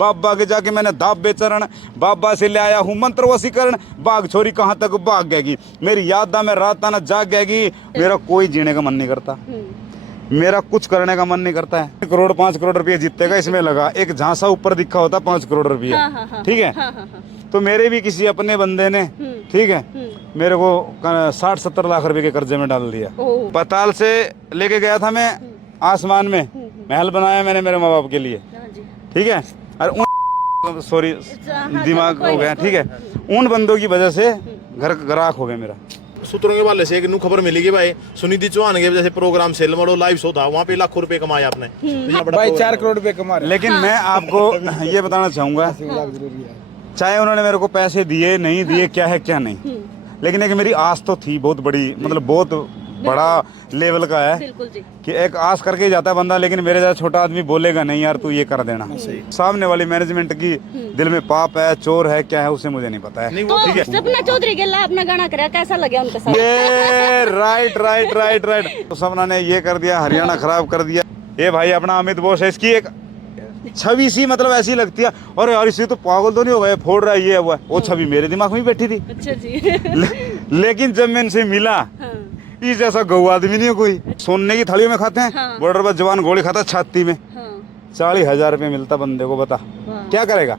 बाबा के जाके मैंने दाब बेचरण, बाबा से ले आया हूँ मंत्र वसीकरण। बाघ छोरी कहाँ तक भाग गएगी, मेरी यादा में रात ना जाग गएगी। मेरा कोई जीने का मन नहीं करता, मेरा कुछ करने का मन नहीं करता है। 5 करोड़ रुपये जीतेगा इसमें लगा, एक झांसा ऊपर दिखा होता 5 करोड़ रुपये, ठीक है। तो मेरे भी किसी अपने बंदे ने, ठीक है, मेरे को 60-70 लाख रुपए के कर्जे में डाल दिया। पताल से लेके गया था मैं आसमान में, महल बनाया मैंने मेरे माँ बाप के लिए, ठीक है। और सॉरी दिमाग हो गया, ठीक है। उन बंदों की वजह से घर ग्राहक हो गया मेरा। सूत्रों के वाले से एक खबर मिली कि भाई सुनिधि चौहान के जैसे programme sale model live show था, वहाँ पे लाखों रुपए कमाए आपने। भाई 4 करोड़ रुपए कमा रहे। लेकिन मैं आपको ये बताना चाहूंगा, चाहे उन्होंने मेरे को पैसे दिए नहीं दिए, क्या है क्या नहीं, लेकिन एक मेरी आस तो थी बहुत बड़ी, मतलब बहुत बड़ा लेवल का है कि एक आस करके ही जाता है बंदा। लेकिन मेरे जैसा छोटा आदमी बोलेगा नहीं यार तू ये कर देना। सामने वाली मैनेजमेंट की दिल में पाप है, चोर है, क्या है उसे मुझे नहीं पता है। ठीक है। सपना चौधरी के लिए अपना गाना कराया, कैसा लगा उनके साथ? ये राइट। तो सपना ने ये कर दिया, हरियाणा खराब कर दिया। ये भाई अपना अमित बोस है, इसकी एक छवि सी मतलब ऐसी लगती है, और यार इसे तो पागल तो नहीं हो गए, फोड़ रहा है ये हुआ वो छवि मेरे दिमाग में बैठी थी। अच्छा जी। लेकिन जब मैं इनसे मिला, इस जैसा गौ आदमी नहीं है कोई। सोने की थालियों में खाते हैं, बॉर्डर पर जवान गोली खाता छाती में। 40,000 रुपये मिलता बंदे को, बता क्या करेगा।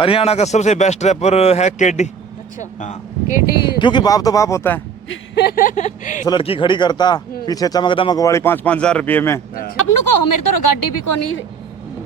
हरियाणा का सबसे बेस्ट रैपर है केडी। अच्छा। हाँ केडी, क्योंकि बाप तो बाप होता है। तो लड़की खड़ी करता पीछे चमक दमक वाली 5-5 हजार रुपये में। अपनों को मेरे तो गाड़ी भी कोनी,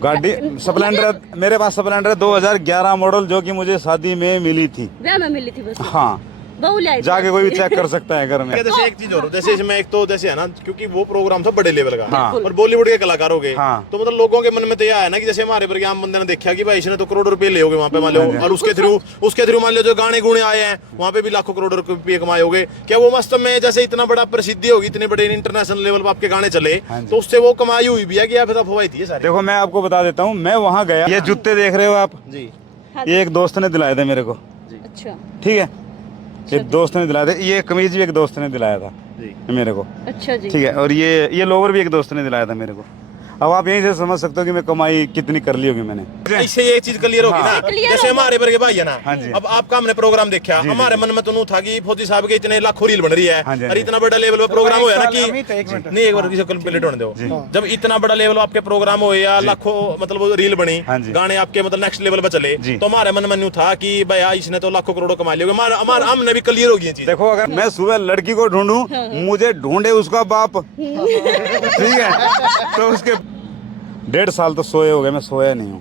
गाड़ी स्प्लेंडर, मेरे पास स्प्लेंडर 2011 मॉडल जो कि मुझे शादी में मिली थी, ब्याह में मिली थी बस। हाँ जाके कोई भी चेक कर सकता है घर में। जैसे एक चीज और, जैसे इसमें एक तो जैसे है ना, क्योंकि वो प्रोग्राम था बड़े लेवल का, हाँ। और बॉलीवुड के कलाकार हो गए, हाँ। तो मतलब लोगों के मन में तो यह है ना कि जैसे हमारे पर आम बंदे ने देखा कि भाई इसने तो करोड़ रुपए ले होगे वहाँ पे मान लो, और उसके थ्रू मान लो जो गाने गुणे आए हैं वहाँ पे भी लाखों करोड़ रुपये कमाए होगे। क्या वो वास्तव में जैसे इतना बड़ा प्रसिद्धि होगी, इतने बड़े इंटरनेशनल लेवल पर आपके गाने चले, तो उससे वो कमाई हुई भी है कि फिर अफवाह थी सारी? देखो मैं आपको बता देता हूँ, मैं वहाँ गया, ये जूते देख रहे हो आप जी, ये एक दोस्त ने दिलाए थे मेरे को। अच्छा। ठीक है, ये दोस्त ने दिलाया था, ये कमीज भी एक दोस्त ने दिलाया था मेरे को। अच्छा जी। ठीक है, और ये लोवर भी एक दोस्त ने दिलाया था मेरे को। अब आप यहीं से समझ सकते हो कि मैं कमाई कितनी कर ली होगी मैंने। इससे ये चीज क्लियर होगी ना, जैसे हमारे पर के भाई है ना, अब आपका हमने प्रोग्राम देखा, हमारे मन में तो नहीं था कि फौजी साहब के इतने लाखों रील बन रही है, और इतना बड़ा लेवल पर प्रोग्राम हुआ ना कि नहीं, एक बार किसी कंप्लीट होने दो। जब इतना बड़ा लेवल आपके प्रोग्राम हुए या लाखों मतलब रील बनी, गाने आपके मतलब नेक्स्ट लेवल पर चले, तो हमारे मन में नहीं था कि भाई इसने तो लाखों करोड़ों कमा लिया। हमारा हमने भी क्लियर होगी ये चीज। देखो अगर मैं सुबह लड़की को ढूंढूं, मुझे ढूंढे उसका बाप, ठीक है, तो उसके 1.5 साल तो सोए हो गए, मैं सोया नहीं हूँ।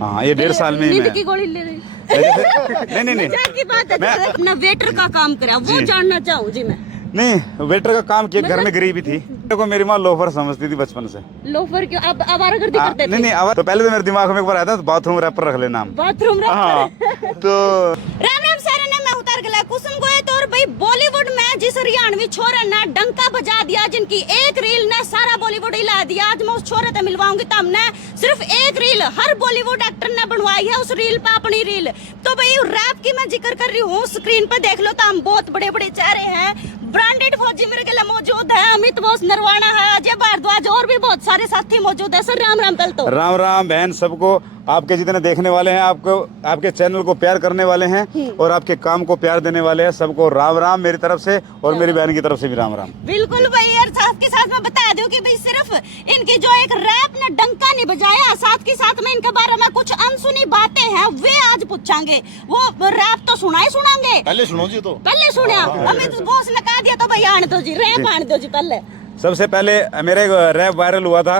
हाँ ये 1.5 साल में ही नींद की गोली ले रही। नहीं की बात है, अपना वेटर का काम करा वो जानना चाहूँ जी मैं। नहीं वेटर का काम किया, घर में गरीबी थी। देखो मेरी माँ लोफर समझती थी बचपन से। लोफर क्यों? अब आवारागर्दी करते थे? नहीं तो पहले तो मेरे दिमाग में एक बार आया था बाथरूम रैपर रख लेना। Bathroom wrapper. तो राम राम सारे ने मैं उतार गला कुसुम गोए तो भाई बॉलीवुड में जिस हरियाणवी छोरे ने डंका बजा दिया, जिनकी एक रील ने सारा बॉलीवुड हिला दिया, आज मैं उस छोरे से मिलवाऊंगी। तो हमने सिर्फ एक रील हर बॉलीवुड एक्टर ने बनवाई है, उस रील पे अपनी रील। तो भाई रैप की मैं जिक्र कर रही हूँ, स्क्रीन पे देख लो तो हम बहुत बड़े बड़े चेहरे हैं, ब्रांडेड फौजी मेरे के लिए मौजूद है, अमित बोस, नरवाना है, अजय भारद्वाज और भी बहुत सारे साथी मौजूद है। सर राम राम। कल तो राम राम बहन सबको, आपके जितने देखने वाले हैं, आपको आपके चैनल को प्यार करने वाले हैं और आपके काम को प्यार देने वाले हैं, सबको राम राम मेरी तरफ से और मेरी बहन की तरफ से भी राम राम। बिल्कुल भाई, और साथ के साथ मैं बता दूं कि भाई सिर्फ इनकी जो एक रैप ने डंका नहीं बजाया, साथ के साथ में इनके बारे में कुछ अनसुनी बातें हैं वे आज पूछांगे। वो रैप तो सुना ही सुनाएंगे, पहले सुनो जी, तो पहले सुना अमित बोस ने कहा दिया तो भाई आने दो जी, रैप आने दो जी। पहले सबसे पहले मेरे रैप वायरल हुआ था,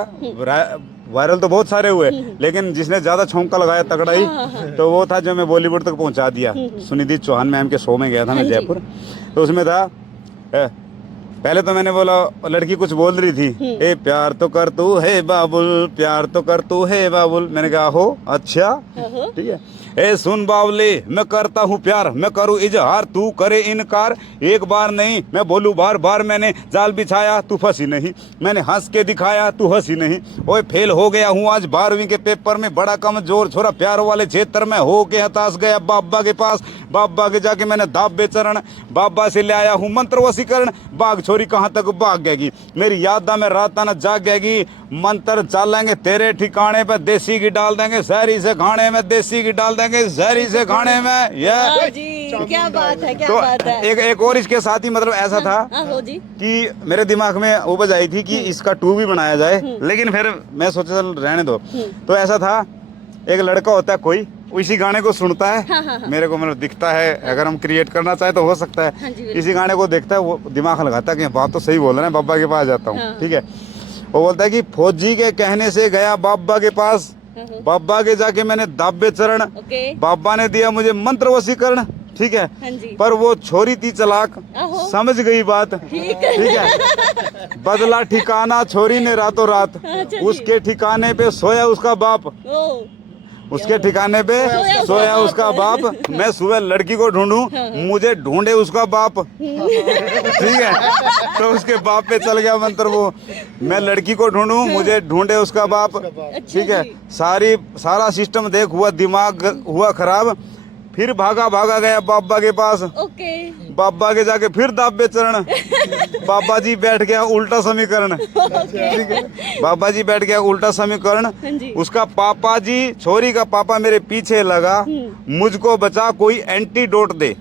वायरल तो बहुत सारे हुए, लेकिन जिसने ज्यादा छौंका लगाया तगड़ा ही, तो वो था जो मैं बॉलीवुड तक पहुंचा दिया। सुनिधि चौहान मैम के शो में गया था मैं जयपुर, तो उसमें था पहले तो मैंने बोला, लड़की कुछ बोल रही थी, ए प्यार तो कर तू है बाबुल, प्यार तो कर तू है बाबुल। मैंने कहा हो अच्छा ठीक है। ए सुन बावले, मैं करता हूँ प्यार, मैं करूँ इजहार, तू करे इनकार, एक बार नहीं मैं बोलूँ बार बार, मैंने जाल बिछाया तू फंसी नहीं, मैंने हंस के दिखाया तू हंसी नहीं। ओए फेल हो गया हूँ आज 12वीं के पेपर में, बड़ा कमजोर छोरा प्यार वाले क्षेत्र में हो के हताश गया बाबा के पास, बाबा के जाके मैंने दाब बेचरण, बाबा से ले आया हूँ मंत्र वसीकरण। बाघ छोरी कहाँ तक भाग गएगी, मेरी यादा में रात ना जाग गएगी, मंत्र चालेंगे तेरे ठिकाने पे, देसी घी डाल देंगे शहरी से खाने में, देसी घी डाल देंगे शहरी से खाने में। ये क्या बात है, क्या तो बात है। एक और इसके साथ ही मतलब ऐसा था जी कि मेरे दिमाग में उपज आई थी कि इसका 2 भी बनाया जाए, लेकिन फिर मैं सोचा चल रहने दो। तो ऐसा था, एक लड़का होता है कोई, इसी गाने को सुनता है, हाँ। मेरे को मतलब दिखता है, अगर हम क्रिएट करना चाहे तो हो सकता है। हाँ जी, इसी गाने को देखता है, वो दिमाग लगाता है कि बात तो सही बोल रहे हैं, बाबा के पास जाता हूँ। ठीक है, वो बोलता है कि फौजी के कहने से गया बाबा के पास, बाबा के जाके मैंने दाबे चरण, बाबा ने दिया मुझे मंत्र वशीकरण। ठीक है, पर वो छोरी थी चालाक, समझ गई बात। ठीक है, बदला ठिकाना छोरी ने रातों रात, उसके ठिकाने पे सोया उसका बाप, उसके ठिकाने पे सोया उसका बाप। मैं सुबह लड़की को ढूंढूं, मुझे ढूंढे उसका बाप। ठीक है, तो उसके बाप पे चल गया मंत्र वो, मैं लड़की को ढूंढूं, मुझे ढूंढे उसका बाप। ठीक है, सारा सिस्टम देख हुआ, दिमाग हुआ खराब, फिर भागा गया बाबा के पास। बाबा के जाके फिर दाबे चरण, बाबा जी बैठ गया उल्टा समीकरण। ठीक है, बाबा जी बैठ गया उल्टा समीकरण, उसका पापा जी, छोरी का पापा मेरे पीछे लगा, मुझको बचा कोई एंटीडोट दे।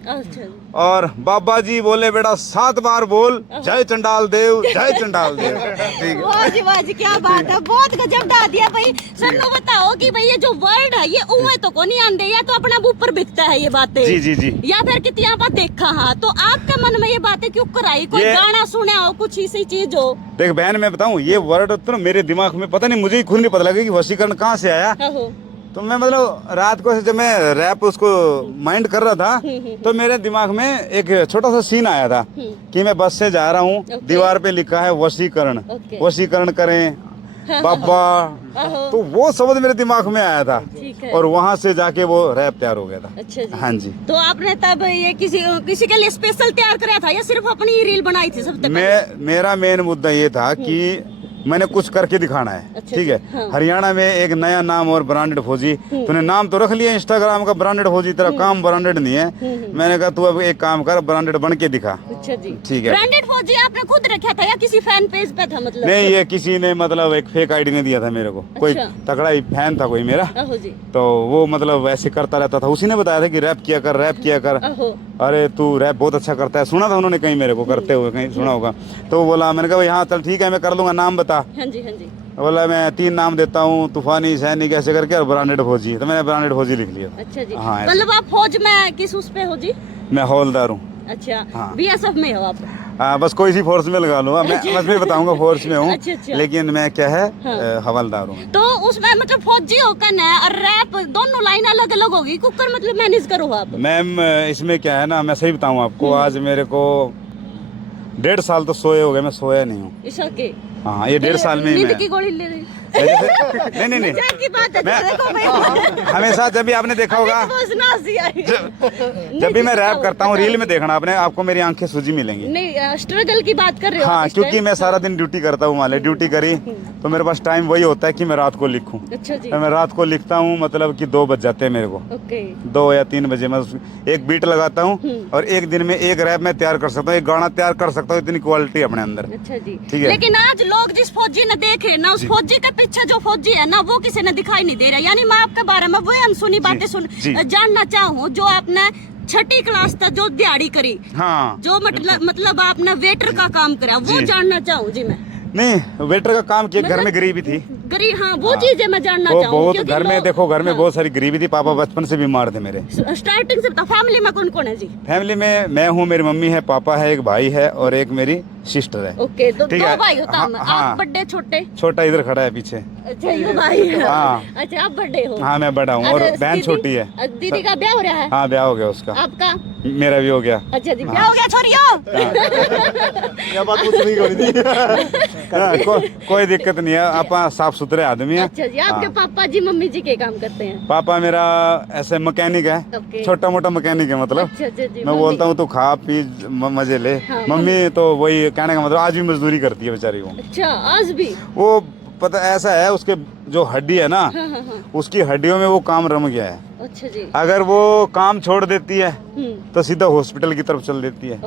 और बाबा जी बोले बेटा 7 बार बोल, जय चंडाल देव, जय चंडाल देव। ठीक है, वाह जी, क्या बात है, बहुत गजब डा दिया भाई। सर बताओ कि भाई ये जो वर्ड है ये उवे तो को नहीं आंदे, या तो अपना ऊपर बिकता है ये बातें। जी, या फिर कितनी आप देखा। हाँ, तो आपके मन में ये बातें क्यों कराई, कोई गाना सुना हो, कुछ ऐसी चीज हो? देख बहन, मैं बताऊं, ये वर्ड तो मेरे दिमाग में पता नहीं, मुझे ही खुद नहीं पता लगा कि वशीकरण कहाँ से आया। तो मैं मतलब रात को जब मैं रैप उसको माइंड कर रहा था, तो मेरे दिमाग में एक छोटा सा सीन आया था कि मैं बस से जा रहा हूँ, दीवार पे लिखा है वशीकरण, वशीकरण करें बाबा। तो वो शब्द मेरे दिमाग में आया था, और वहाँ से जाके वो रैप तैयार हो गया था। अच्छा जी। हाँ जी। तो आपने तब ये किसी के लिए स्पेशल तैयार कराया था, या सिर्फ अपनी ही रील बनाई थी सब तक? मेरा मेन मुद्दा ये था कि मैंने कुछ करके दिखाना है। अच्छा, ठीक है, हाँ। हरियाणा में एक नया नाम और ब्रांडेड फौजी, तूने नाम तो रख लिया इंस्टाग्राम का ब्रांडेड फौजी, तेरा काम ब्रांडेड नहीं है। मैंने कहा तू अब एक काम कर, ब्रांडेड बन के दिखा। अच्छा जी, ठीक है। ब्रांडेड फौजी आपने खुद रखा था या किसी फैन पेज पे था? मतलब नहीं, ये किसी ने मतलब एक फेक आईडी ने दिया था मेरे को। कोई तगड़ा ही फैन था कोई मेरा, तो वो मतलब ऐसे करता रहता था, उसी ने बताया था कि रैप किया कर, रैप किया कर। अरे तू रैप बहुत अच्छा करता है, सुना था उन्होंने कहीं मेरे को करते हुए, कहीं सुना होगा। तो बोला, मैंने कहा हाँ चल ठीक है, मैं कर लूंगा, नाम बता। बोला मैं 3 नाम देता हूँ, तूफानी, सैनिक, ऐसे करके, और ब्रांडेड फौजी। तो मैंने ब्रांडेड फौजी लिख लिया। अच्छा जी। हाँ, मतलब आप फौज में किस उस पे हो जी? मैं हवलदार हूँ। अच्छा, हाँ। बीएसएफ में हो आप? हाँ, बस कोई सी फोर्स में लगा लूंगा मैं, बस मैं बताऊंगा फोर्स में हूँ। अच्छा। लेकिन मैं क्या है, हवलदार हूँ। तो उसमें मतलब फौजी होकर ना और रैप दोनों लाइन अलग अलग होगी, कुकर मतलब मैनेज करो आप? मैम इसमें क्या है ना, मैं सही बताऊँ आपको, आज मेरे को 1.5 साल तो सोए हो गए, मैं सोया नहीं हूँ। ईशा के? हाँ, ये 1.5 साल में नींद की गोली ले रही? नहीं की बात है, मैं हमेशा, जब भी आपने देखा होगा, जब भी मैं रैप करता हूँ, रील में देखना आपने, आपको मेरी आंखें सूजी मिलेंगी। नहीं, स्ट्रगल की बात कर रहे हो? हाँ, क्योंकि मैं सारा दिन ड्यूटी करता हूँ, मान ले ड्यूटी करी तो मेरे पास टाइम वही होता है कि मैं रात को लिखूं। अच्छा जी। मैं रात को लिखता हूँ, मतलब कि 2 बज जाते हैं मेरे को। 2 या 3 बजे मैं एक बीट लगाता हूँ, और एक दिन में एक रैप में तैयार कर सकता हूँ, एक गाना तैयार कर सकता हूँ, इतनी क्वालिटी अपने अंदर। अच्छा जी, ठीक है। लेकिन आज लोग जिस फौजी ने देखे ना, उस फौजी के पीछे जो फौजी है ना, वो किसी ने दिखाई नहीं दे रहा। यानी मैं आपके बारे में वो अनसुनी बातें जानना चाहूँ, जो आपने 6ठी क्लास तक जो दिहाड़ी करी, हाँ, जो मतलब आपने वेटर का काम करा, वो जानना चाहूँ जी मैं। नहीं, वेटर का काम किया, घर में गरीबी थी, गरीब। हाँ, वो चीजें मैं जानना चाहूँ। बहुत घर में देखो, घर में बहुत सारी गरीबी थी, पापा बचपन से बीमार थे मेरे। स्टार्टिंग से। फैमिली में कौन कौन है जी? फैमिली में मैं हूँ, मेरी मम्मी है, पापा है, एक भाई है, और एक मेरी सिस्टर है। ओके, तो 2 भाई होता है। आप बड़े छोटे? छोटा इधर खड़ा है पीछे। अच्छा, ये भाई है। हाँ। अच्छा, आप बड़े हो? हाँ, मैं बड़ा हूँ, और बहन छोटी है। दीदी का ब्याह हो रहा है? हाँ, ब्याह हो गया उसका। आपका? मेरा भी हो गया। अच्छा जी, ब्याह हो गया छोरियों? क्या बात कुछ नहीं करी। कोई दिक्कत नहीं है, आप साफ सुथरे आदमी है। अच्छा जी, आपके पापा जी मम्मी जी के काम करते हैं? पापा मेरा ऐसे मैकेनिक है, छोटा मोटा मैकेनिक है, मतलब। अच्छा जी। मैं बोलता हूँ तू खा पी मजे ले। मम्मी तो वही कहने का मतलब आज भी मजदूरी करती है बेचारी वो। अच्छा, आज भी? वो पता ऐसा है, उसके जो हड्डी है ना, उसकी हड्डियों में वो काम रम गया है। अच्छा जी। अगर वो काम छोड़ देती है तो सीधा हॉस्पिटल की तरफ चल देती है।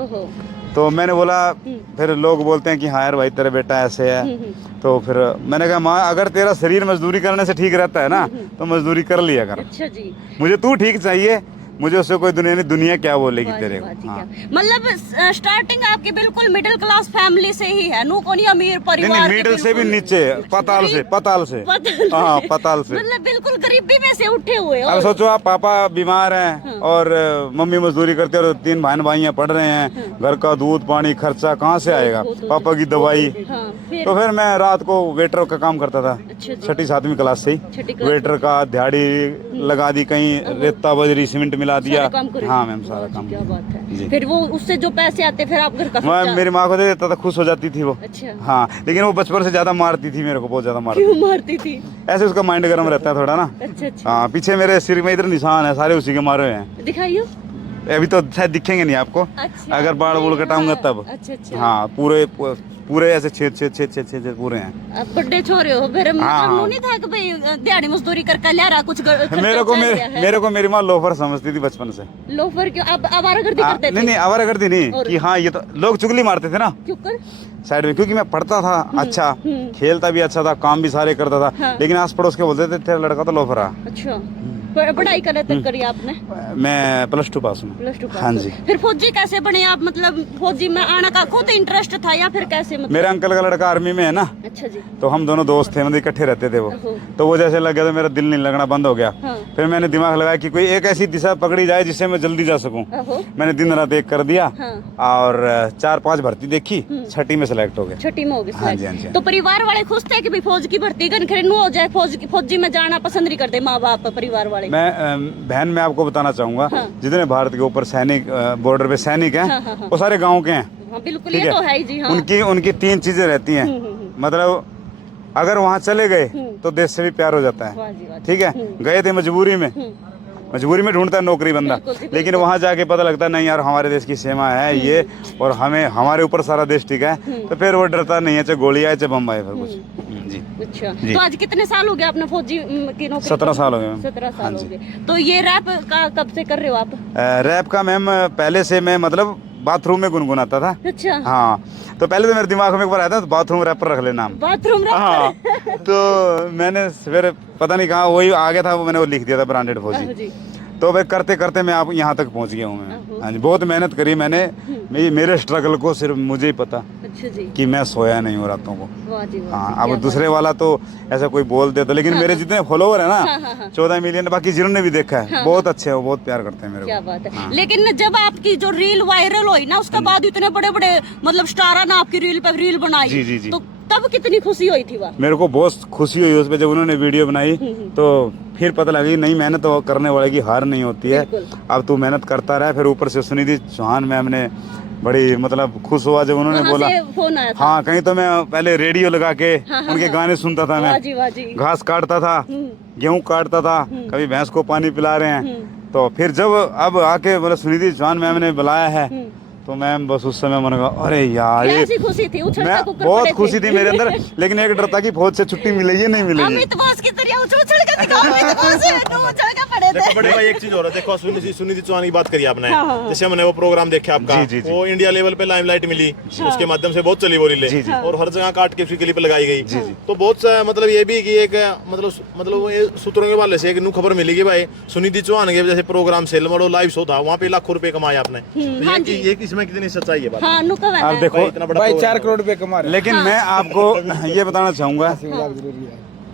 तो मैंने बोला, फिर लोग बोलते हैं कि हाँ यार भाई तेरा बेटा ऐसे है। तो फिर मैंने कहा माँ, अगर तेरा शरीर मजदूरी करने से ठीक रहता है ना तो मजदूरी कर लिया कर। अच्छा जी। मुझे तू ठीक चाहिए, मुझे उससे कोई दुनिया क्या बोलेगी तेरे को। हाँ। मतलब स्टार्टिंग आपकी बिल्कुल मिडिल क्लास फैमिली से ही है, नो कोई अमीर परिवार नहीं, मिडिल से भी नीचे, पताल से हाँ, पताल से मतलब बिल्कुल गरीबी में से उठे हुए हो। अब सोचो आप, पापा बीमार हैं और मम्मी मजदूरी करते और 3 बहन भाइयाँ पढ़ रहे हैं, घर का दूध पानी खर्चा कहाँ से आएगा, पापा की दवाई। तो फिर मैं रात को वेटर का काम करता था, 6ठी 7वीं क्लास से ही वेटर का, दिहाड़ी लगा दी, कहीं रेता बजरी सीमेंट मिला दिया। हाँ मैम, सारा काम। क्या बात है। फिर वो उससे जो पैसे आते फिर आप घर का खर्चा। मेरी माँ को दे देता था, खुश हो जाती थी वो। अच्छा। हाँ, लेकिन वो बचपन से ज्यादा मारती थी मेरे को, बहुत ज्यादा क्यों मारती थी? ऐसे उसका माइंड गर्म रहता है थोड़ा ना। अच्छा। हाँ, पीछे मेरे सिर में इधर निशान है, सारे उसी के मारे हुए हैं। दिखाइयो। अभी तो शायद दिखेंगे नहीं आपको। अच्छा। अगर बाढ़ बूढ़ कटाऊंगा तब। अच्छा। हाँ, पूरे ऐसे छेद पूरे हैं। अब बड़े छोरे हो, फिर मतलब नहीं था कि भाई दिहाड़ी मजदूरी करके ला रहा कुछ मेरे को मेरी माँ लोफर समझती थी बचपन से। लोफर क्यों? अब आवारागर्दी करते थे? नहीं, आवारागर्दी नहीं कि हाँ, ये तो लोग चुगली मारते थे ना साइड में, क्योंकि मैं पढ़ता था अच्छा, खेलता भी अच्छा था, काम भी सारे करता था। हाँ। लेकिन आस पड़ोस के बोलते थे तेरा लड़का तो लोफर है। अच्छा। पढ़ाई करने तक करी आपने? मैं +2 पास हूँ। +2 पास। हाँ जी। फिर फौजी कैसे बने आप? मतलब फौजी में आने का खुद इंटरेस्ट था या फिर कैसे? मतलब मेरे अंकल का लड़का आर्मी में है ना। अच्छा जी। तो हम दोनों दोस्त थे, मतलब इकट्ठे रहते थे वो। तो वो जैसे लग गया तो मेरा दिल नहीं लगना बंद हो गया। हाँ। फिर मैंने दिमाग लगाया कि कोई एक ऐसी दिशा पकड़ी जाए जिससे मैं जल्दी जा सकूं। मैंने दिन रात एक कर दिया। हाँ। और 4-5 भर्ती देखी, 6ठी में सिलेक्ट हो गया। 6ठी में हो गया। हाँ जी। तो परिवार वाले खुश थे कि भाई फौज की भर्ती हो जाए, फौजी में जाना पसंद नहीं करते माँ बाप, परिवार वाले? बहन, मैं आपको बताना चाहूंगा, जितने भारत के ऊपर सैनिक, बॉर्डर पे सैनिक हैं, वो सारे गांव के हैं। बिल्कुल, ये तो है ही जी। हाँ। उनकी 3 चीजें रहती हैं। मतलब अगर वहाँ चले गए तो देश से भी प्यार हो जाता है। ठीक है, गए थे मजबूरी में ढूंढता है नौकरी बंदा, लेकिन वहाँ जाके पता लगता है नहीं यार, हमारे देश की सीमा है ये, और हमारे ऊपर सारा देश टिका है, तो फिर वो डरता नहीं है, चाहे गोली आए चाहे बम आए, फिर कुछ। जी। अच्छा। तो आज कितने साल हो गए आपने फौजी की नौकरी? 17 साल हो गए। 17 साल हो गए। तो ये रैप का कब से कर रहे हो आप? रैप का मैम पहले से मैं मतलब बाथरूम में गुनगुनाता था। अच्छा। हाँ, तो पहले तो मेरे दिमाग में एक बार आया था, तो बाथरूम रैपर रख ले नाम। Bathroom wrapper. हाँ। तो मैंने फिर पता नहीं कहाँ वही आ गया था, वो मैंने वो लिख दिया था ब्रांडेड फौजी। तो फिर करते करते मैं आप यहाँ तक पहुँच गया हूँ मैं। हाँ जी, बहुत मेहनत करी मैंने, मेरे स्ट्रगल को सिर्फ मुझे ही पता। अच्छा जी। कि मैं सोया नहीं हूँ रातों को। हाँ, अब दूसरे वाला तो ऐसा कोई बोल दे तो, लेकिन मेरे जितने फॉलोवर है ना 14 मिलियन, बाकी जिन्होंने भी देखा है बहुत अच्छे है, बहुत प्यार करते हैं मेरे को। क्या बात है। लेकिन जब आपकी जो रील वायरल हुई ना, उसके बाद इतने बड़े बड़े मतलब स्टार ने आपकी रील पे रील बनाई। जी। तो तब कितनी खुशी हुई थी? मेरे को बहुत खुशी हुई उस पे, जब उन्होंने वीडियो बनाई तो फिर पता लगी नहीं, मेहनत तो करने वाले की हार नहीं होती है, अब तू मेहनत करता रहा। फिर ऊपर से सुनिधि चौहान मैम ने बड़ी मतलब खुश हुआ जब उन्होंने बोला। फोन आया था। हाँ, कहीं तो मैं पहले रेडियो लगा के उनके गाने सुनता था, मैं घास काटता था, गेहूं काटता था, कभी भैंस को पानी पिला रहे हैं। तो फिर जब अब आके मतलब सुनिधि चौहान मैम ने बुलाया है, तो मैम बस उस समय मैंने कहा अरे यार, कैसी खुशी थी, मैं बहुत खुशी थी मेरे अंदर, लेकिन एक डर था कि फौज से छुट्टी मिलेगी नहीं मिलेगी। अमित बॉस की तरह उछल के दिखाओ, अमित बॉस उछल के पड़े थे। देखो बड़े भाई, एक चीज और है, देखो सुनिधि चौहान की बात करी आपने। जैसे हमने वो प्रोग्राम देखा आपका, वो इंडिया लेवल पे लाइमलाइट मिली, उसके माध्यम से बहुत चली वो रीलें, और हर जगह काट के उसकी क्लिप लगाई गई। तो बहुत मतलब ये भी कि एक मतलब सूत्रों के वाले से एक खबर मिली कि भाई सुनिधि चौहान के जैसे प्रोग्राम से लाइव शो था, वहाँ पे लाखों रुपए कमाए आपने। ये इसमें कितनी सच्चाई है? आप देखो भाई 4 करोड़ रुपए कमा रहे। लेकिन मैं आपको ये बताना चाहूंगा,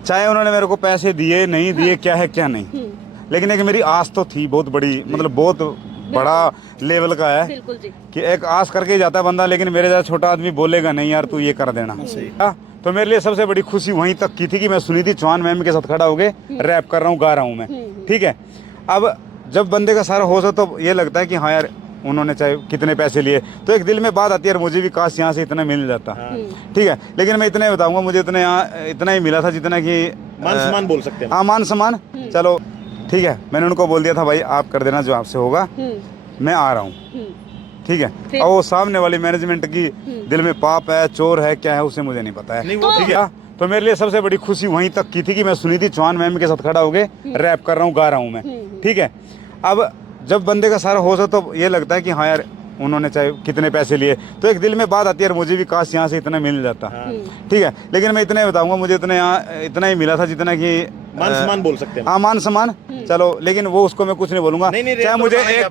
चाहे उन्होंने मेरे को पैसे दिए नहीं दिए, क्या है क्या नहीं, लेकिन एक मेरी आस तो थी बहुत बड़ी, मतलब बहुत बड़ा लेवल का है कि एक आस करके ही जाता है बंदा, लेकिन मेरे जैसा छोटा आदमी बोलेगा नहीं यार तू ये कर देना। तो मेरे लिए सबसे बड़ी खुशी वहीं तक की थी कि मैं सुनिधि चौहान मैम के साथ खड़ा हो गए, रैप कर रहा हूँ, गा रहा हूँ मैं। ठीक है, अब जब बंदे का सारा होश हो तो ये लगता है कि हाँ यार उन्होंने चाहे कितने पैसे लिए, तो एक दिल में बात आती है यार मुझे भी काश यहाँ से इतना मिल जाता। ठीक है, लेकिन मैं इतना ही बताऊंगा, मुझे इतना ही मिला था जितना कि मान सम्मान बोल सकते हैं। हाँ, मान सम्मान, चलो ठीक है। मैंने उनको बोल दिया था भाई आप कर देना जो आपसे होगा, मैं आ रहा हूँ। ठीक है, और वो सामने वाली मैनेजमेंट की दिल में पाप है, चोर है, क्या है, उसे मुझे नहीं पता है। ठीक है, तो मेरे लिए सबसे बड़ी खुशी वहीं तक की थी कि मैं सुनिधि चौहान मैम के साथ खड़ा हो गए, रैप कर रहा हूँ, गा रहा हूँ मैं। ठीक है, अब जब बंदे का सारा होश हो तो ये लगता है कि हाँ यार उन्होंने चाहे कितने पैसे लिए, तो एक दिल में बात आती है यार मुझे भी काश यहाँ से इतना मिल जाता। ठीक है, लेकिन मैं इतना ही बताऊंगा, मुझे इतना यहाँ इतना ही मिला था जितना कि मान सम्मान बोल सकते हैं। हाँ मान सम्मान, चलो, लेकिन वो उसको मैं कुछ नहीं बोलूंगा। नहीं, चाहे मुझे एक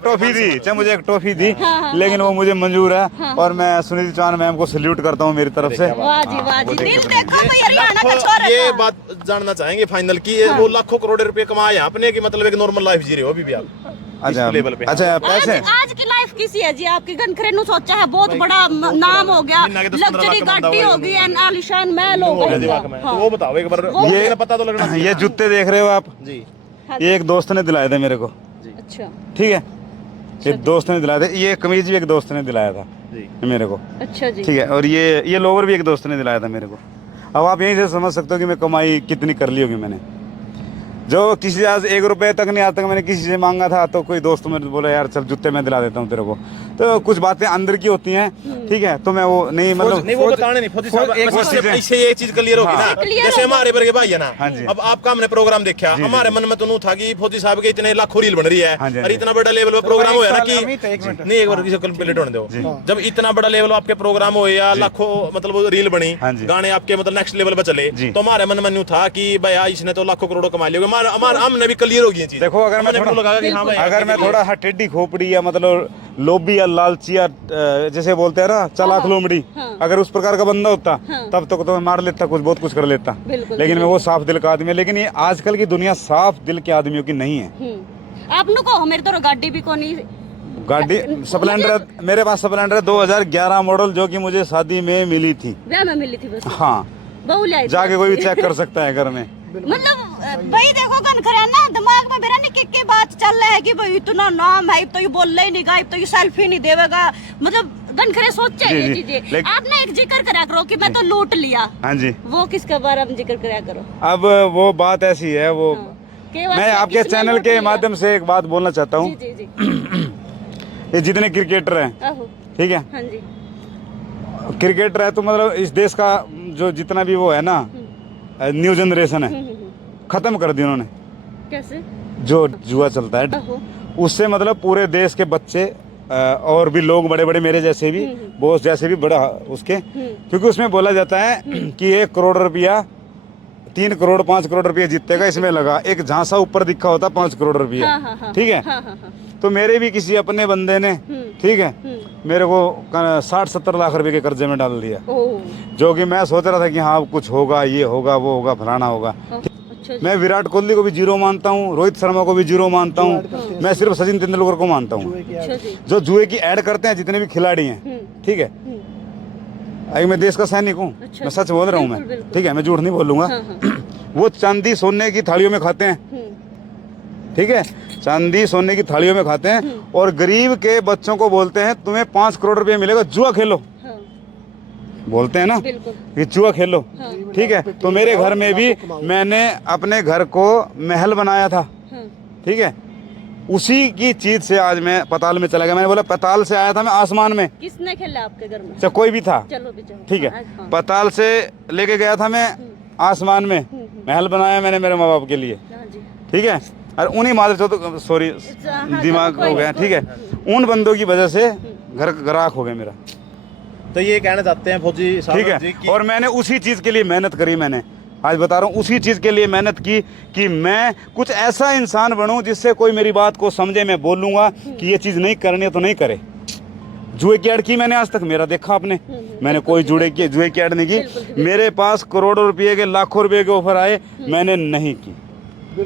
ट्रॉफी दी, लेकिन वो मुझे मंजूर है। और मैं सुनिधि चौहान मैम को सल्यूट करता हूँ मेरी तरफ से। वाह जी वाह जी, दिल देखो भाई हरियाणा का छोरा ये था। बात जानना चाहेंगे फाइनल की, ये वो लाखों करोड़ रुपए कमाए आपने कि मतलब एक नॉर्मल लाइफ जी रहे हो अभी भी आप अच्छा लेवल पे? अच्छा पैसे आज की लाइफ किसी है जी आपकी गनखरे नु सोचा है बहुत बड़ा नाम हो गया, लग्जरी गाड़ी हो गई, आलीशान महल हो गया। तो वो बताओ एक बार, ये पता तो लगना। ये जूते देख रहे हो आप जी, ये एक दोस्त ने दिलाए थे मेरे को। अच्छा ठीक है, ये दोस्त ने दिलाया था। ये कमीज भी एक दोस्त ने दिलाया था जी मेरे को। अच्छा जी। ठीक है, और ये लोवर भी एक दोस्त ने दिलाया था मेरे को। अब आप यहीं से समझ सकते हो कि मैं कमाई कितनी कर ली होगी मैंने। जो किसी आज 1 रुपए तक नहीं, आज तक मैंने किसी से मांगा था, तो कोई दोस्त मेरे बोला यार चल जूते मैं दिला देता हूँ तेरे को। तो कुछ बातें अंदर की होती हैं, ठीक है, तो मैं वो नहीं मतलब नहीं वो बताने नहीं फौजी साहब, इससे ये चीज क्लियर होगी ना, जैसे हमारे वर्गे भाई है ना। अब आपका हमने प्रोग्राम देखा, हमारे मन में तो नहीं था कि फौजी साहब के इतने लाखों रील बन रही है और इतना बड़ा लेवल पे प्रोग्राम हुआ ना कि नहीं, एक बार किसी कंप्लीट होने दो। जब इतना बड़ा लेवल आपके प्रोग्राम हुए या लाखों मतलब रील बनी, गाने आपके मतलब नेक्स्ट लेवल पे चले, तो हमारे मन में नहीं था कि भाई इसने तो लाखों करोड़ों कमा लिया। हमारे हमने भी क्लियर होगी ये चीज। देखो अगर मैं थोड़ा टेढ़ी खोपड़ी या मतलब लोभी या लालची या जैसे बोलते हैं ना चालाक लोमड़ी, अगर उस प्रकार का बंदा होता तब तो मैं मार लेता, कुछ बहुत कुछ कर लेता। लेकिन मैं वो साफ दिल का आदमी है। लेकिन ये आजकल की दुनिया साफ दिल के आदमियों की नहीं है। आप नु को मेरे तो गाड़ी भी कोनी, गाड़ी स्प्लेंडर मेरे पास, स्प्लेंडर 2011 मॉडल जो कि मुझे शादी में मिली थी, ब्याह में मिली थी बस। हाँ, जाके कोई भी चेक कर सकता है घर में। मतलब भाई देखो गनखरे ना दिमाग में मेरा निक के बात चल रहा है कि भाई इतना नाम है तो ये बोल ही नहीं गा, तो ये सेल्फी नहीं देवेगा, मतलब गनखरे सोचे ये चीजें। आपने एक जिक्र करा करो कि मैं तो लूट लिया। हाँ जी, वो किसके बारे में जिक्र करा करो? अब वो बात ऐसी है, वो मैं आपके चैनल के माध्यम से एक बात बोलना चाहता हूँ। ये जितने क्रिकेटर हैं, ठीक है, हाँ जी, क्रिकेटर है तो मतलब इस देश का जो जितना भी वो है ना न्यू जनरेशन है, खत्म कर दिया उन्होंने। कैसे? जो जुआ चलता है उससे मतलब पूरे देश के बच्चे और भी लोग बड़े बड़े मेरे जैसे भी, बॉस जैसे भी बड़ा उसके, क्योंकि उसमें बोला जाता है कि 1 करोड़ रुपया 3 करोड़ 5 करोड़ रुपया जीतेगा, इसमें लगा एक झांसा ऊपर दिखा होता 5 करोड़ रुपया। ठीक है, तो मेरे भी किसी अपने बंदे ने, ठीक है, मेरे को 60-70 लाख रुपए के कर्जे में डाल दिया, जो कि मैं सोच रहा था कि हाँ कुछ होगा, ये होगा, वो होगा, फलाना होगा। मैं विराट कोहली को भी जीरो मानता हूँ, रोहित शर्मा को भी जीरो मानता हूँ, मैं सिर्फ सचिन तेंदुलकर को मानता हूँ। जो जुए की ऐड करते हैं जितने भी खिलाड़ी हैं, ठीक है, अभी मैं देश का सैनिक हूँ, मैं सच बोल रहा हूँ मैं, ठीक है, मैं झूठ नहीं बोलूंगा। वो चांदी सोने की थालियों में खाते हैं, ठीक है, चांदी सोने की थालियों में खाते हैं, और गरीब के बच्चों को बोलते हैं तुम्हें 5 करोड़ रुपए मिलेगा, जुआ खेलो, बोलते हैं ना कि जुआ खेलो। ठीक है, तो मेरे घर में भी मैंने अपने घर को महल बनाया था, ठीक है, उसी की चीज से आज मैं पताल में चला गया। मैंने बोला पताल से आया था मैं आसमान में। किसने खेला आपके घर में? चाहे कोई भी था, चलो भी चलो, ठीक है, पताल से लेके गया था मैं आसमान में, महल बनाया मैंने मेरे माँ बाप के लिए, ठीक है, और उन्हीं मादर सॉरी दिमाग हो गया, ठीक है, उन बंदों की वजह से घर राख हो गया मेरा। तो ये कहना चाहते हैं फौजी साहब, ठीक है, और मैंने उसी चीज के लिए मेहनत करी, मैंने आज बता रहा हूँ उसी चीज के लिए मेहनत की कि मैं कुछ ऐसा इंसान बनूं जिससे कोई मेरी बात को समझे। मैं बोलूंगा कि ये चीज नहीं करनी है तो नहीं करे। जुए की ऐड की मैंने आज तक, मेरा देखा आपने, मैंने कोई जुए की ऐड नहीं की। मेरे पास करोड़ों रुपए के लाखों रुपए के ऑफर आए, मैंने नहीं की।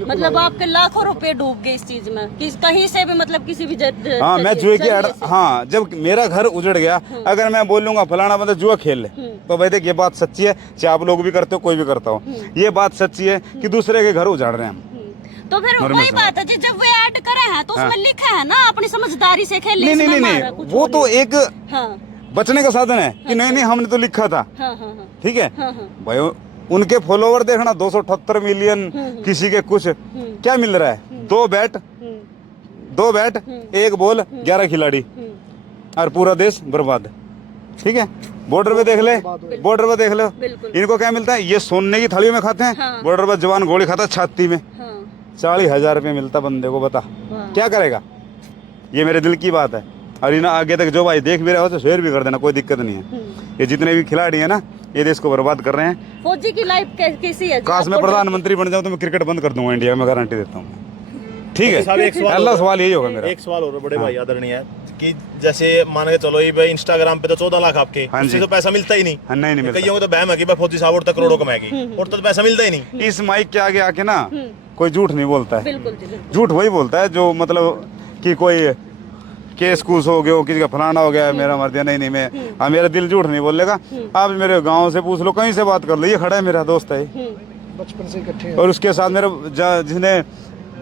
मतलब आपके लाखों रुपए डूब गए इस चीज में, कहीं से भी, मतलब किसी भी हाँ, मैं जुए की ऐड, हाँ, जब मेरा घर उजड़ गया, अगर मैं बोलूंगा फलाना बंदा जुआ खेल ले, तो भाई देख ये बात सच्ची है, चाहे आप लोग भी करते हो, कोई भी करता हो, ये बात सच्ची है कि दूसरे के घर उजाड़ रहे हैं हम। तो फिर वही बात है, जब वो ऐड करे हैं तो उसमें लिखा है ना अपनी समझदारी से खेले। नहीं, वो तो एक बचने का साधन है कि नहीं हमने तो लिखा था, ठीक है भाई। उनके फॉलोवर देखना 278 मिलियन, किसी के कुछ, क्या मिल रहा है? 2 बैट 1 बॉल 11 खिलाड़ी, और पूरा देश बर्बाद, ठीक है। बॉर्डर पे देख ले, बॉर्डर पे देख लो, इनको क्या मिलता है? ये सोने की थालियों में खाते हैं, बॉर्डर पर जवान गोली खाता है छाती में, 40,000 रुपये मिलता बंदे को, बता क्या करेगा? ये मेरे दिल की बात है। और इन आगे तक जो भाई देख भी रहे हो तो शेयर भी कर देना, कोई दिक्कत नहीं है। ये जितने भी खिलाड़ी है ना, ये देश को बर्बाद कर रहे हैं। फौजी की लाइफ कैसी है? काश मैं प्रधानमंत्री बन जाऊं तो मैं क्रिकेट बंद कर दूंगा इंडिया में, गारंटी देता हूँ। ठीक साहब, एक है, सवाल अगला और- सवाल यही होगा मेरा। एक सवाल और बड़े भाई आदरणीय है कि जैसे मान के चलो ये भाई इंस्टाग्राम पे तो 14 लाख आपके, हाँ उससे जी। तो पैसा मिलता ही नहीं। हाँ, नहीं मिलता। कईयों को तो बहम है कि भाई फौजी साहब और तक करोड़ों कमाएगी, और तो पैसा मिलता ही नहीं। इस माइक के आगे आके ना कोई झूठ नहीं बोलता है। बिल्कुल जी, बिल्कुल। झूठ वही बोलता है जो मतलब कि कोई केस कूस हो गया, किसी का फलाना हो गया, मेरा मर दिया, नहीं मैं मेरा दिल झूठ नहीं बोलेगा। आप मेरे गांव से पूछ लो, कहीं से बात कर लो, ये खड़ा है मेरा दोस्त है, बचपन से इकट्ठे और उसके साथ मेरा जिसने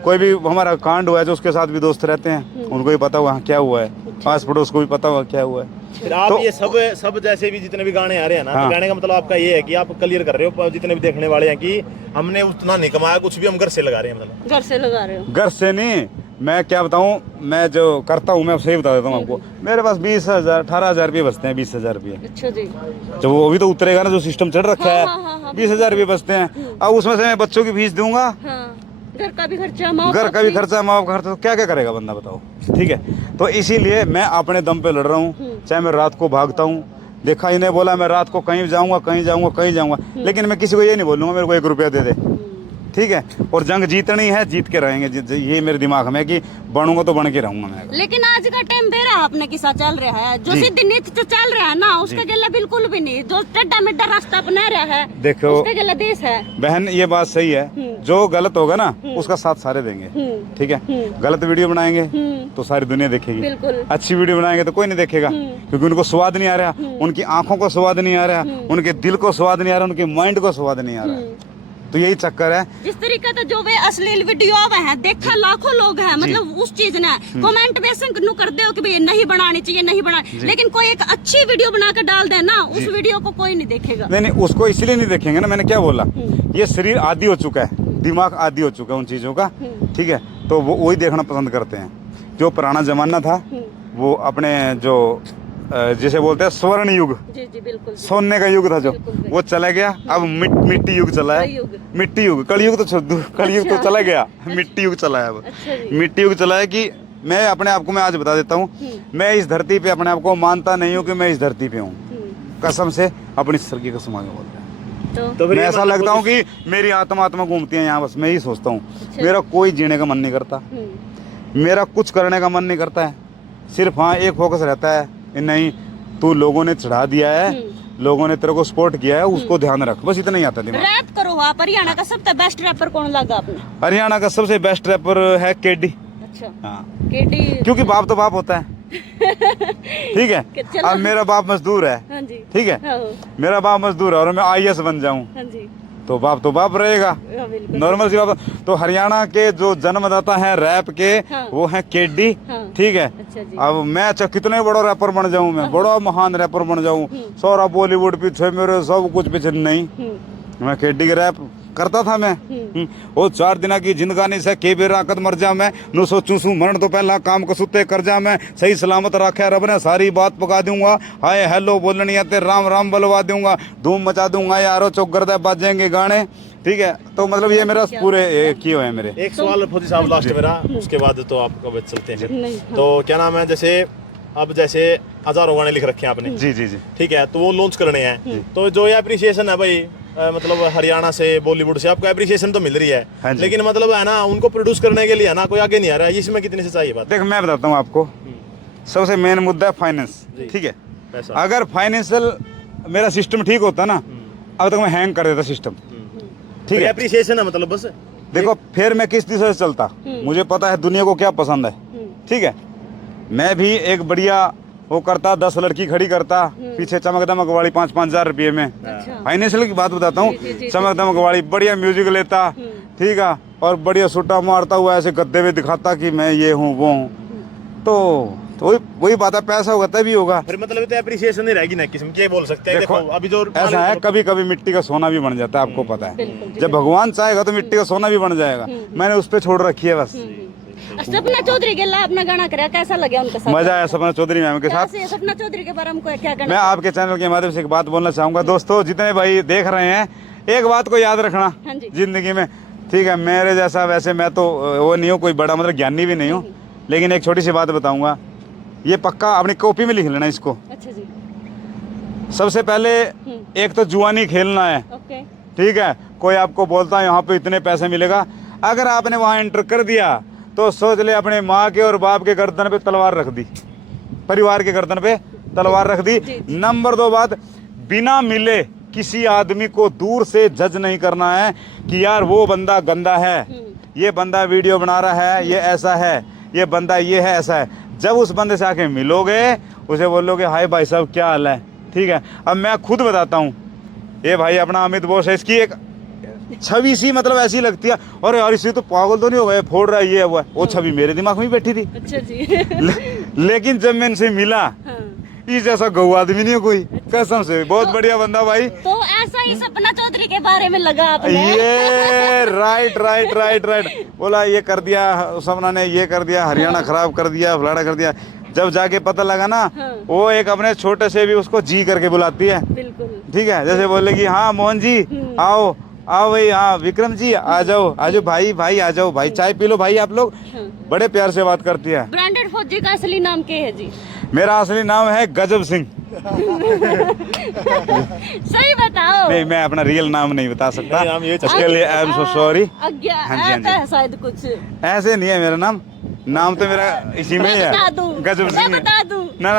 कोई भी हमारा कांड हुआ है जो उसके साथ भी दोस्त रहते हैं, उनको भी पता हुआ क्या हुआ है, आस पड़ोस को भी पता हुआ क्या हुआ है। फिर आप तो- ये सब जैसे भी जितने भी गाने आ रहे हैं ना, हाँ। तो गाने का मतलब आपका ये है कि आप क्लियर कर रहे हो जितने भी देखने वाले हैं कि हमने उतना नहीं कमाया, कुछ भी हम घर से लगा रहे हैं। मतलब घर से लगा रहे हो? घर से नहीं, मैं क्या बताऊं, मैं जो करता हूं मैं सही बता देता हूं आपको। मेरे पास 20,000 18,000 रुपये बचते हैं, 20,000 रुपये। अच्छा जी। जब वो अभी तो उतरेगा ना, जो सिस्टम चल रखा है, हाँ, 20,000 रुपये बचते हैं। अब उसमें से मैं बच्चों की फीस दूंगा, हाँ, घर का भी खर्चा, माँ घर का भी खर्चा, माँ बाप का खर्चा, तो क्या क्या करेगा बंदा बताओ। ठीक है, तो इसीलिए मैं अपने दम पे लड़ रहा हूँ, चाहे मैं रात को भागता हूँ। देखा इन्हें बोला मैं रात को कहीं जाऊंगा, कहीं जाऊंगा, कहीं जाऊंगा, लेकिन मैं किसी को ये नहीं बोलूंगा मेरे को 1 रुपया दे दे। ठीक है, और जंग जीतनी है, जीत के रहेंगे, ये मेरे दिमाग में है कि बनूंगा तो बन के रहूंगा मैं। लेकिन आज का टाइम बेरा आपने किसा चल रहा है, जो जी। सीधी नीति तो चल रहा है ना, उसके गले बिल्कुल भी नहीं। जो टेढ़ा मेढ़ा रास्ता अपना रहा है, देखो उसके गले देश है। बहन, ये बात सही है, जो गलत होगा ना उसका साथ सारे देंगे। ठीक है, गलत वीडियो बनाएंगे तो सारी दुनिया देखेगी, बिल्कुल। अच्छी वीडियो बनाएंगे तो कोई नहीं देखेगा, क्योंकि उनको स्वाद नहीं आ रहा, उनकी आंखों को स्वाद नहीं आ रहा, उनके दिल को स्वाद नहीं आ रहा, उनके माइंड को स्वाद नहीं आ रहा। तो यही चक्कर है। जिस तरीके से जो वे अश्लील वीडियो आवे हैं, देखा लाखों लोग हैं, मतलब उस चीज ने कमेंट बेसन नु कर दे कि भाई नहीं बनानी चाहिए, नहीं बना, लेकिन कोई एक अच्छी वीडियो बना के डाल दे ना, उस वीडियो को कोई नहीं देखेगा। नहीं, उसको इसलिए नहीं देखेंगे ना, मैंने क्या बोला, ये शरीर आदी हो चुका है, दिमाग आदी हो चुका है उन चीज़ों का। ठीक है, तो वो वही देखना पसंद करते हैं। जो पुराना जमाना था, वो अपने जो जिसे बोलते हैं स्वर्ण युग, जी जी, बिल्कुल। सोने का युग था जो, वो चला गया। अब मिट्टी युग चला है, कलयुग। मिट्टी युग, कलयुग तो छोड़ दो, कलयुग तो चला गया, मिट्टी युग चला है अब। अच्छा जी। मिट्टी युग चला है कि मैं अपने आप को, मैं आज बता देता हूँ, मैं इस धरती पे अपने आप को मानता नहीं हूँ कि मैं इस धरती पे हूँ। कसम से, अपनी सर की कसम आगे बोलते हैं। तो फिर मैं ये ऐसा मतलब लगता हूँ कि मेरी आत्मा घूमती है यहाँ, बस मैं ही सोचता हूँ। मेरा कोई जीने का मन नहीं करता, मेरा कुछ करने का मन नहीं करता है। सिर्फ हाँ एक फोकस रहता है, नहीं तू लोगों ने चढ़ा दिया है, लोगों ने तेरे को सपोर्ट किया है, उसको ध्यान रख, बस इतना ही आता दिमाग। रैप करो आप। हरियाणा का सबसे बेस्ट रैपर कौन लगा आपने? हरियाणा का सबसे बेस्ट रैपर है केडी। अच्छा, हाँ, केडी। क्योंकि बाप तो बाप होता है। ठीक है, चलो। अब मेरा बाप मजदूर है। हाँ जी। ठीक है, हाँ, मेरा बाप मजदूर है और मैं IAS बन जाऊं हाँ जी। तो बाप रहेगा, हाँ, बिल्कुल। नॉर्मल सी बात। तो हरियाणा के जो जन्मदाता हैं रैप के, हाँ। वो हैं केडी। हाँ। ठीक है, अच्छा जी। अब मैं चाहे कितने बड़ा रैपर बन जाऊं, मैं बड़ा महान रैपर बन जाऊं, सारा बॉलीवुड पीछे मेरे, सब कुछ पीछे, नहीं, मैं केडी के रैप करता था मैं। वो 4 दिन की जिंदगानी से के बेरा कद मर जा मैं, नु सोचूं सू मरण तो पहला काम को सुते कर जा मैं, सही सलामत रखे रब ने सारी बात पका दूंगा, हाय हेलो बोलनी आते राम राम बलवा दूंगा, धूम मचा दूंगा यारो, चौक गर्दा बाजेंगे गाने। ठीक है, तो मतलब ये मेरा पूरे किए हुए हैं मेरे। एक सवाल फौजी साहब लास्ट मेरा, उसके बाद तो आपको बच चलते हैं। नहीं, हाँ। तो क्या नाम है, जैसे अब जैसे हजारों गाने लिख रखे हैं आपने, जी जी जी। ठीक है, तो वो लॉन्च करने हैं, तो जो ये अप्रिसिएशन है भाई, मतलब हरियाणा से, बॉलीवुड से आपको अप्रिसिएशन तो मिल रही है, हाँ जी। लेकिन मतलब है ना, उनको प्रोड्यूस करने के लिए है ना, कोई आगे नहीं आ रहा है, इसमें कितनी सच्चाई है बात? देख मैं बताता हूँ आपको, सबसे मेन मुद्दा है फाइनेंस। ठीक है, पैसा। अगर फाइनेंशियल मेरा सिस्टम ठीक होता ना, अब तक मैं हैंग कर देता सिस्टम। ठीक है, अप्रिसिएशन है मतलब बस। देखो फिर मैं किस दिशा से चलता, मुझे पता है दुनिया को क्या पसंद है। ठीक है, मैं भी एक बढ़िया वो करता, 10 लड़की खड़ी करता पीछे, चमक दमक वाली 5-5 हजार रुपये में। अच्छा। फाइनेंशियल की बात बताता हूँ, जी, जी, चमक दमक वाली बढ़िया म्यूजिक लेता, ठीक है, और बढ़िया सूटा मारता हुआ ऐसे गद्दे में दिखाता कि मैं ये हूँ वो हूँ। तो वही बात है, पैसा होगा तभी होगा। फिर मतलब तो अप्रिसिएशन नहीं रहेगी ना, किस्म के बोल सकते हैं। देखो अभी जो ऐसा है, कभी कभी मिट्टी का सोना भी बन जाता है, आपको पता है। जब भगवान चाहेगा तो मिट्टी का सोना भी बन जाएगा। मैंने उस पर छोड़ रखी है बस। सपना चौधरी के ला अपना गाना कराया, कैसा लगा उनके साथ? मजा आया सपना चौधरी मैम के साथ। कैसे सपना चौधरी के बारे में क्या कहना? मैं आपके चैनल के माध्यम से एक बात बोलना चाहूंगा, दोस्तों जितने भाई देख रहे हैं, एक बात को याद रखना हाँ जी। जिंदगी में। ठीक है, मेरे जैसा वैसे मैं तो वो नहीं हूँ, कोई बड़ा मतलब ज्ञानी भी नहीं हूँ, लेकिन एक छोटी सी बात बताऊंगा, ये पक्का अपनी कॉपी में लिख लेना इसको। अच्छा जी। सबसे पहले एक तो जुआनी खेलना है, ओके। ठीक है। कोई आपको बोलता है यहाँ पे इतने पैसे मिलेगा, अगर आपने वहाँ एंटर कर दिया तो सोच ले अपने माँ के और बाप के गर्दन पे तलवार रख दी, परिवार के गर्दन पे तलवार रख दी। नंबर 2 बात, बिना मिले किसी आदमी को दूर से जज नहीं करना है कि यार वो बंदा गंदा है, ये बंदा वीडियो बना रहा है, ये ऐसा है, ये बंदा ये है, ऐसा है। जब उस बंदे से आके मिलोगे, उसे बोलोगे हाय भाई साहब क्या हाल है, ठीक है। अब मैं खुद बताता हूँ, ये भाई अपना अमित बोस है, इसकी एक छवि सी मतलब ऐसी लगती है, और यार इसे तो पागल तो नहीं हो गए, फोड़ रहा है, ये हुआ वो छवि मेरे दिमाग में ही बैठी थी। अच्छा जी। लेकिन जब मैं इनसे मिला, इस जैसा गौ आदमी नहीं है कोई, कसम से बहुत बढ़िया बंदा भाई। तो ऐसा ही सपना चौधरी के बारे में लगा आपने? ये राइट बोला ये कर दिया सपना ने, ये कर दिया, हरियाणा खराब कर दिया, फलाना कर दिया। जब जाके पता लगा ना, वो एक अपने छोटे से भी उसको जी करके बुलाती है। बिल्कुल। ठीक है, जैसे बोलेगी हाँ मोहन जी आओ आओ भाई, हाँ विक्रम जी आ जाओ भाई आ जाओ भाई, चाय पी लो भाई आप लोग, बड़े प्यार से बात करती है। ब्रांडेड फौजी का असली नाम क्या है जी? मेरा असली नाम है गजब सिंह। सही बताओ। नहीं, मैं अपना रियल नाम नहीं बता सकता, इसके लिए आई एम सो सॉरी। शायद कुछ ऐसे नहीं है मेरा नाम, नाम तो मेरा इसी में ही है, गजब सिंह। बता दूं? ना।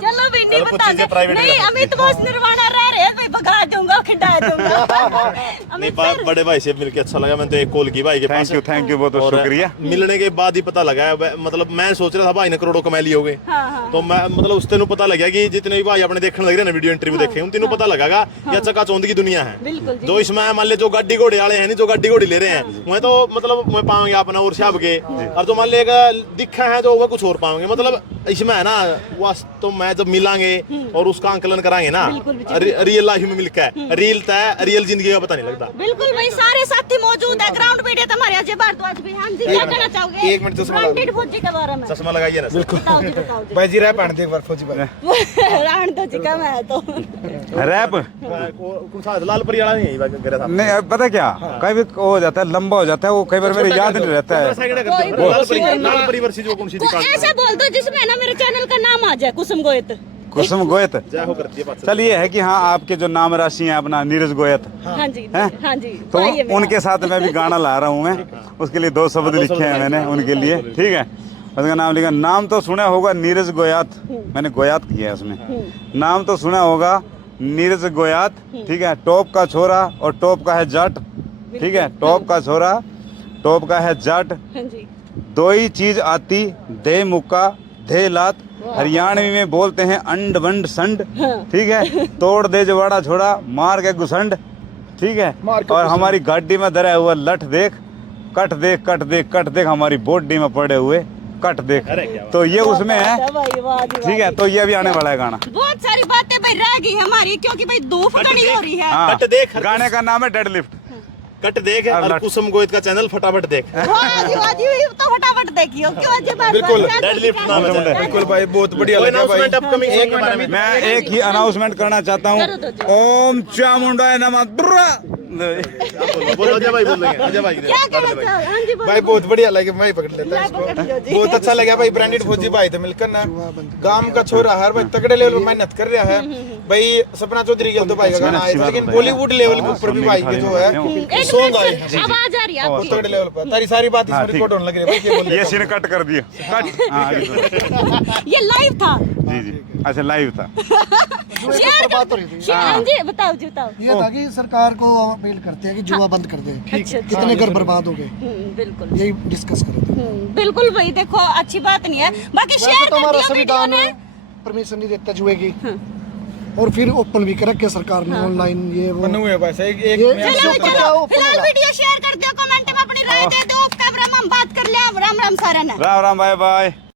चलो भी नहीं बता दे। नहीं, अमित बोस निर्वाणा रह रहे हैं, मैं भगा दूंगा, खिंडा दूंगा। नहीं, बड़े भाई से मिलके अच्छा लगा। मैंने तो एक कॉल की भाई के पास। थैंक यू बहुत बहुत शुक्रिया। मिलने के बाद ही पता लगा, मतलब मैं सोच रहा था भाई ने करोड़ों कमा लिए होगे, तो मैं मतलब उस तेनों पता लगा कि जितने भी भाई अपने देखने लग रहे ना वीडियो इंटरव्यू देखे, उन तीनों पता लगा ये चकाचौंध की दुनिया है। जो इसमें मान ले, जो गाड़ी घोड़े वाले हैं, नहीं जो गाड़ी घोड़ी ले रहे हैं, मैं तो मतलब मैं पाऊंगे अपना और शाब के, और जो मान ले दिखा है जो वो कुछ और पाऊंगे। मतलब इसमें है ना, वास्तव में जब मिलांगे और उसका आंकलन कराएंगे ना, रियल लाइफ में मिलकर रियल जिंदगी का पता नहीं लगता। बिल्कुल भाई, सारे साथी मौजूद है, ग्राउंड पे हमारे अजय भारद्वाज भी। हाँ जी, क्या कहना चाहोगे? एक मिनट ब्रांडेड फौजी के बारे में चश्मा लगाइए ना। बताओ जी। भाई जी रैप आने दे एक बार फौजी भाई। राण तो जी का मैं तो रैप लाल परियाला नहीं है, नहीं, अब पता क्या, कई भी हो जाता है, लंबा हो जाता है, वो कई बार मेरे याद नहीं रहता है। लाल परिवर्षी जो कौन सी ऐसा बोल दो जिसमें ना मेरे चैनल का नाम आ जाए, कुसुम गोयत। कुसुम गोयत। जय हो करती है बात। चल ये है कि हाँ, आपके जो नाम राशि है अपना नीरज गोयत, हाँ जी, हैं? हाँ जी। तो भाई है मेरा। उनके साथ मैं भी गाना ला रहा हूँ, मैं उसके लिए 2 शब्द लिखे हैं मैंने उनके लिए, ठीक है। उसका नाम लिखा, नाम तो सुना होगा नीरज गोयात, मैंने गोयात किया है उसमें, नाम तो सुना होगा नीरज गोयात, ठीक है। टॉप का छोरा और टॉप का है जाट, ठीक है। टॉप का छोरा, टॉप का है जाट, हाँ जी। 2 ही चीज आती, दे मुक्का दे लात, हरियाणवी में बोलते हैं अंड बंड संड, ठीक है। तोड़ दे जवाड़ा छोड़ा, मार के घुसंड, ठीक है। और हमारी गाड़ी में धरा हुआ लठ देख, कट देख कट देख कट देख, हमारी बॉडी में पड़े हुए कट देख। तो ये उसमें है, ठीक है। तो ये भी आने वाला है गाना। बहुत सारी बातें भाई रह गई हमारी, क्योंकि भाई धूप घनी हो रही है। हाँ, कट देख, गाने का नाम है डेडलिफ्ट। कट देख और कुसुम गोयत का चैनल फटाफट देख। वाह जी, तो फटाफट देखियो, क्यों अजय भारद्वाज? बिल्कुल, डेडलिफ्ट नाम है। बिल्कुल भाई, बहुत बढ़िया लगा भाई। अनाउंसमेंट अपकमिंग के बारे में मैं एक ही अनाउंसमेंट करना चाहता हूँ, ओम चामुंडाय नमः। बोलो अजय भाई, बोलेंगे अजय भाई। क्या कहना चाहोगे? हाँ जी, भाई बहुत बढ़िया लगे, मैं ही पकड़ लेता हूं इसको। बहुत अच्छा लगा भाई, ब्रांडेड फौजी भाई थे मिलकर ना, गांव का छोरा हर भाई तगड़े लेवल पर मेहनत कर रहा है भाई। सपना चौधरी के तो भाई का गाना आया था, लेकिन बॉलीवुड लेवल के ऊपर भी भाई के जो है सॉन्ग आए हैं आवाज आ रही है बहुत तगड़े लेवल पर। तारी सारी बात इसमें रिकॉर्ड होने लग रही है भाई, ये बोल ये सीन कट कर दिया, कट। हाँ, ये लाइव था जी, अच्छा लाइव था। हाँ जी, बताओ जी, बताओ। ये था कि सरकार को अपील करते हैं कि जुआ बंद कर दे, कितने घर बर्बाद हो गए, बिल्कुल यही डिस्कस कर रहे थे। बिल्कुल भाई, देखो अच्छी बात नहीं है, बाकी शेयर वैसे तो कर हमारा दिया संविधान वीडियो ने। परमिशन नहीं देता जुए की, और फिर ओपन भी कर रखे सरकार ने ऑनलाइन ये वो। बने हुए भाई एक ये- मैं- चलो क्या चलो, open फिलहाल होगा? वीडियो शेयर कर दियो, कमेंट में अपनी राय दे दो, ऑफ कैमरा में हम बात कर लिया। राम राम सारा ने। Ram Ram, bye bye.